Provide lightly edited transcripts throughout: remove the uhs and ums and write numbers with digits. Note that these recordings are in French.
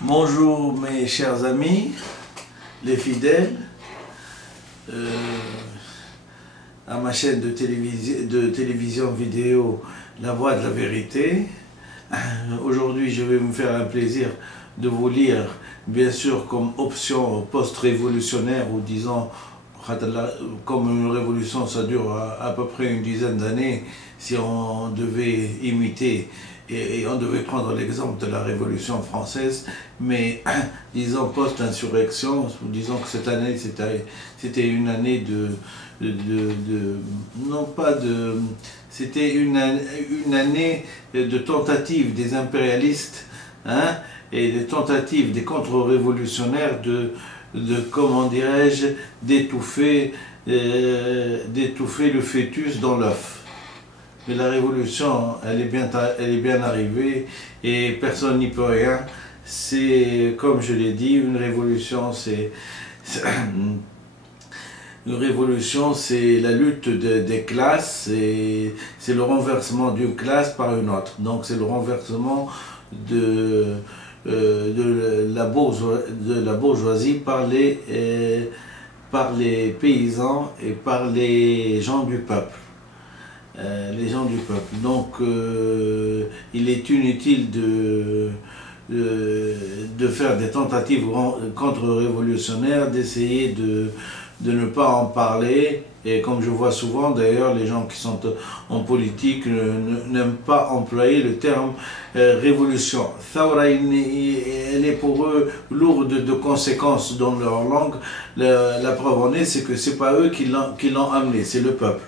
Bonjour mes chers amis, les fidèles, à ma chaîne de télévision vidéo La Voix de la Vérité. Aujourd'hui je vais me faire un plaisir de vous lire, bien sûr comme option post-révolutionnaire, ou disons, comme une révolution ça dure à peu près une dizaine d'années, si on devait imiter et on devait prendre l'exemple de la Révolution française, mais disons post-insurrection, disons que cette année c'était une année c'était une année de tentative des impérialistes, hein, et des tentatives des contre-révolutionnaires comment dirais-je, d'étouffer le fœtus dans l'œuf. Mais la révolution, elle est bien arrivée et personne n'y peut rien. C'est, comme je l'ai dit, une révolution, c'est la lutte des classes, c'est le renversement d'une classe par une autre. Donc c'est le renversement de la bourgeoisie par les paysans et par les gens du peuple. Donc il est inutile de faire des tentatives contre-révolutionnaires, d'essayer de ne pas en parler. Et comme je vois souvent d'ailleurs, les gens qui sont en politique n'aiment pas employer le terme révolution. Thawra, elle est pour eux lourde de conséquences dans leur langue. La preuve en est, c'est que c'est pas eux qui l'ont amené, c'est le peuple.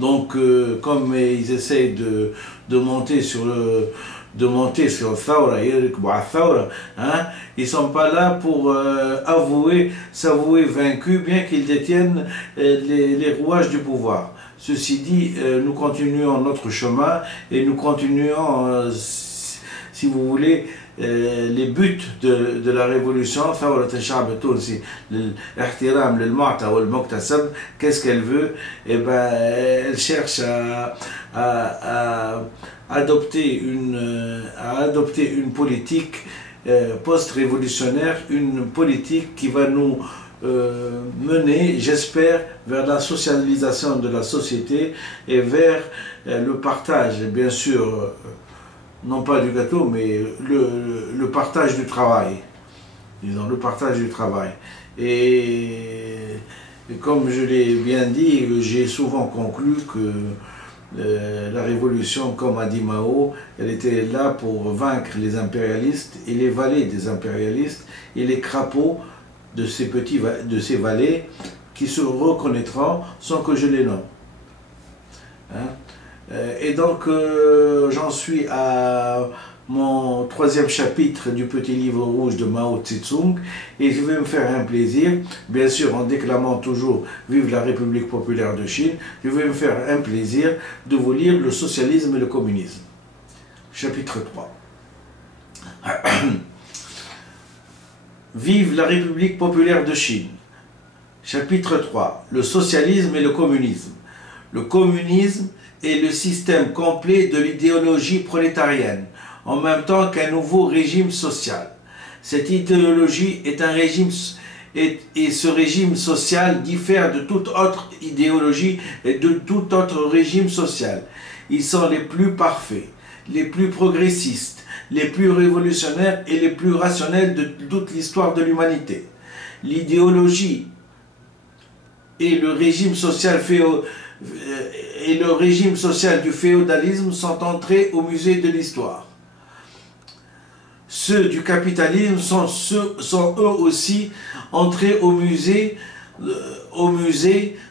Donc, comme ils essayent de monter sur Thawra, hein, ils ne sont pas là pour s'avouer vaincus, bien qu'ils détiennent les rouages du pouvoir. Ceci dit, nous continuons notre chemin et nous continuons, si vous voulez, les buts de la révolution. Qu'est-ce qu'elle veut? Eh ben, elle cherche à adopter une politique post-révolutionnaire, une politique qui va nous mener, j'espère, vers la socialisation de la société et vers le partage, bien sûr, non pas du gâteau, mais le partage du travail. Disons, le partage du travail. Et comme je l'ai bien dit, j'ai souvent conclu que la révolution, comme a dit Mao, elle était là pour vaincre les impérialistes et les valets des impérialistes et les crapauds de ces valets qui se reconnaîtront sans que je les nomme. Hein? Et donc j'en suis à mon troisième chapitre du petit livre rouge de Mao Tse-tung et je vais me faire un plaisir, bien sûr en déclamant toujours Vive la République populaire de Chine, je vais me faire un plaisir de vous lire le socialisme et le communisme. Chapitre 3. Vive la République populaire de Chine. Chapitre 3. Le socialisme et le communisme. Le communisme est le système complet de l'idéologie prolétarienne, en même temps qu'un nouveau régime social. Cette idéologie est un régime, et ce régime social diffère de toute autre idéologie et de tout autre régime social. Ils sont les plus parfaits, les plus progressistes, les plus révolutionnaires et les plus rationnels de toute l'histoire de l'humanité. L'idéologie et le régime social du féodalisme sont entrés au musée de l'histoire. Ceux du capitalisme sont eux aussi entrés au musée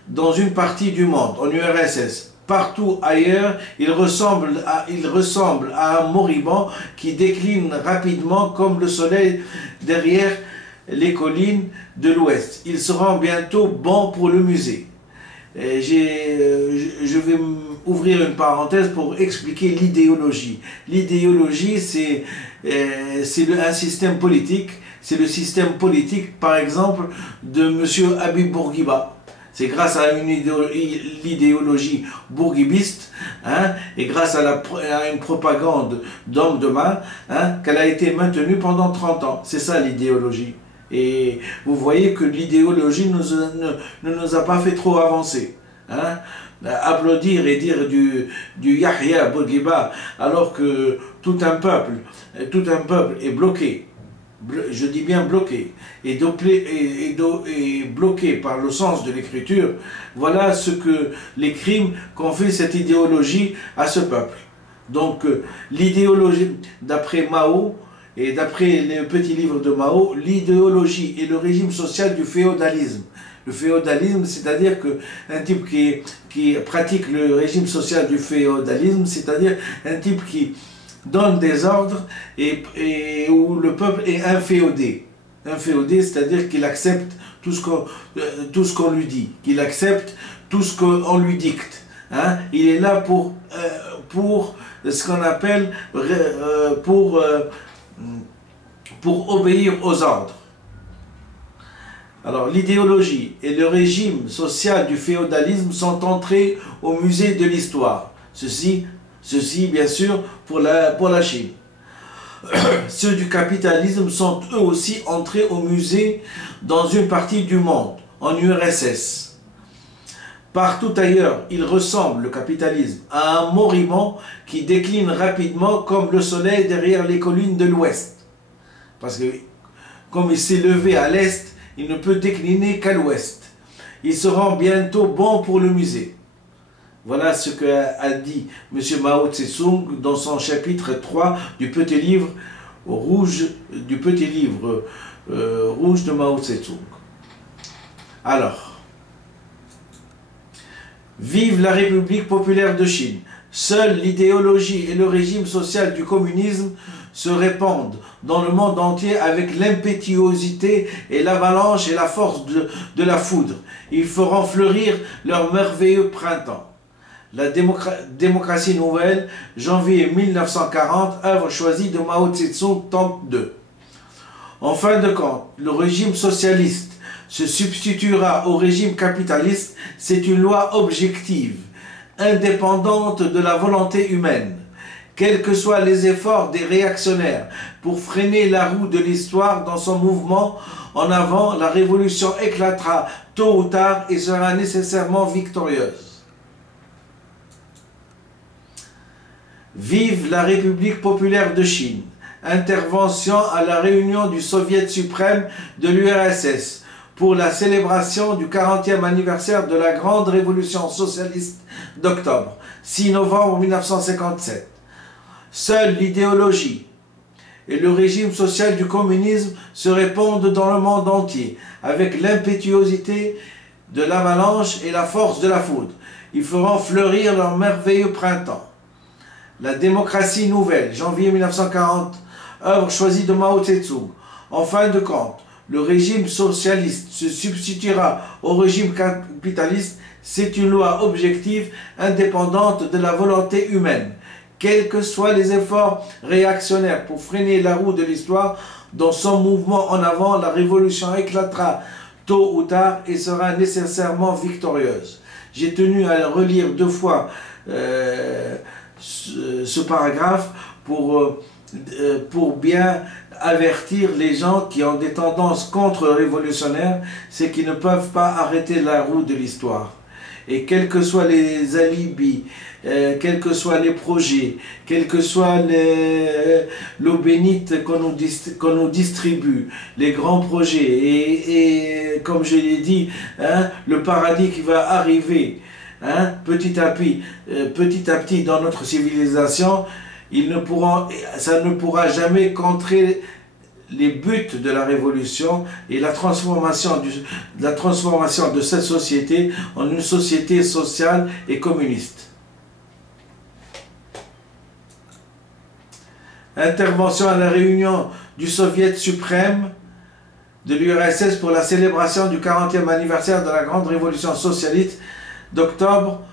dans une partie du monde, en URSS. Partout ailleurs, il ressemble à un moribond qui décline rapidement comme le soleil derrière les collines de l'Ouest. Il sera bientôt bon pour le musée. Je vais ouvrir une parenthèse pour expliquer l'idéologie. L'idéologie, c'est un système politique. C'est le système politique, par exemple, de M. Habib Bourguiba. C'est grâce à l'idéologie bourguibiste, hein, et grâce à une propagande d'hommes de main, hein, qu'elle a été maintenue pendant 30 ans. C'est ça l'idéologie. Et vous voyez que l'idéologie ne nous a pas fait trop avancer. Hein. Applaudir et dire du Yahya Bourguiba alors que tout un peuple est bloqué, je dis bien bloqué, et bloqué par le sens de l'écriture. Voilà ce que les crimes qu'ont fait cette idéologie à ce peuple. Donc l'idéologie, d'après Mao, et d'après les petits livres de Mao, l'idéologie est le régime social du féodalisme. Le féodalisme, c'est-à-dire qu'un type qui pratique le régime social du féodalisme, c'est-à-dire un type qui donne des ordres et où le peuple est inféodé. Inféodé, c'est-à-dire qu'il accepte tout ce qu'on lui dit, qu'il accepte tout ce qu'on lui dicte. Hein? Il est là pour ce qu'on appelle pour obéir aux ordres. Alors, l'idéologie et le régime social du féodalisme sont entrés au musée de l'histoire. Ceci, bien sûr, pour la Chine. Ceux du capitalisme sont eux aussi entrés au musée dans une partie du monde, en URSS. Partout ailleurs, il ressemble, le capitalisme, à un moribond qui décline rapidement comme le soleil derrière les collines de l'Ouest. Parce que, comme il s'est levé à l'Est, il ne peut décliner qu'à l'ouest. Il sera bientôt bon pour le musée. Voilà ce qu'a dit M. Mao Tse-tung dans son chapitre 3 du petit livre rouge, rouge de Mao Tse-tung. Alors, vive la République populaire de Chine. Seule l'idéologie et le régime social du communisme se répandent dans le monde entier avec l'impétuosité et l'avalanche et la force de la foudre. Ils feront fleurir leur merveilleux printemps. La démocratie nouvelle, janvier 1940, œuvre choisie de Mao Tse-tung, tome 2. En fin de compte, le régime socialiste se substituera au régime capitaliste. C'est une loi objective, indépendante de la volonté humaine. Quels que soient les efforts des réactionnaires pour freiner la roue de l'histoire dans son mouvement en avant, la révolution éclatera tôt ou tard et sera nécessairement victorieuse. Vive la République populaire de Chine. Intervention à la réunion du Soviet suprême de l'URSS pour la célébration du 40e anniversaire de la grande révolution socialiste d'octobre, 6 novembre 1957. Seule l'idéologie et le régime social du communisme se répandent dans le monde entier avec l'impétuosité de l'avalanche et la force de la foudre. Ils feront fleurir leur merveilleux printemps. La démocratie nouvelle, janvier 1940, œuvre choisie de Mao Tse-tung. En fin de compte, le régime socialiste se substituera au régime capitaliste. C'est une loi objective, indépendante de la volonté humaine. Quels que soient les efforts réactionnaires pour freiner la roue de l'histoire, dans son mouvement en avant, la révolution éclatera tôt ou tard et sera nécessairement victorieuse. J'ai tenu à relire 2 fois ce paragraphe pour bien avertir les gens qui ont des tendances contre-révolutionnaires, c'est qu'ils ne peuvent pas arrêter la roue de l'histoire. Et quels que soient les alibis, quels que soient les projets, quelle que soit l'eau bénite qu'on nous distribue, les grands projets, et comme je l'ai dit, hein, le paradis qui va arriver, hein, petit à petit dans notre civilisation, ça ne pourra jamais contrer les buts de la révolution et la transformation de cette société en une société sociale et communiste. Intervention à la réunion du Soviet suprême de l'URSS pour la célébration du 40e anniversaire de la grande révolution socialiste d'octobre,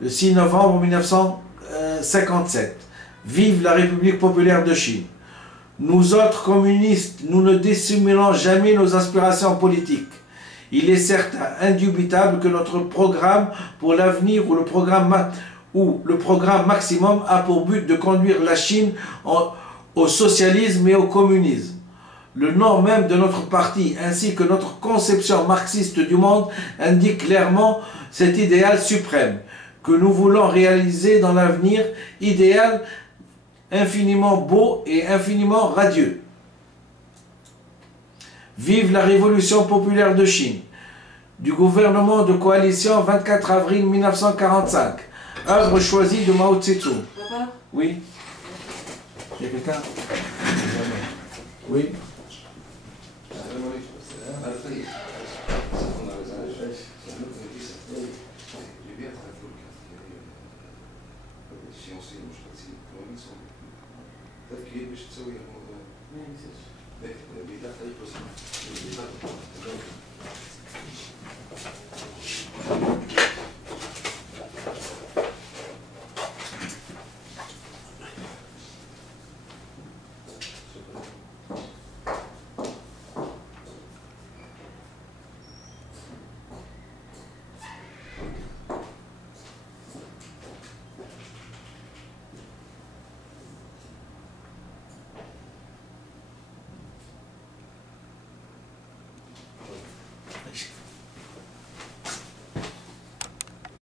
le 6 novembre 1957. Vive la République populaire de Chine. Nous autres communistes, nous ne dissimulons jamais nos aspirations politiques. Il est certain, indubitable que notre programme pour l'avenir ou le programme maximum a pour but de conduire la Chine au socialisme et au communisme. Le nom même de notre parti ainsi que notre conception marxiste du monde indiquent clairement cet idéal suprême que nous voulons réaliser dans l'avenir, idéal infiniment beau et infiniment radieux. Vive la Révolution populaire de Chine, du gouvernement de coalition 24 avril 1945, œuvre choisie de Mao Tse-tung. Papa? Oui. Il y a quelqu'un? Oui. تفكير باش تسوي الموضوع ما ينساش بداخل القسم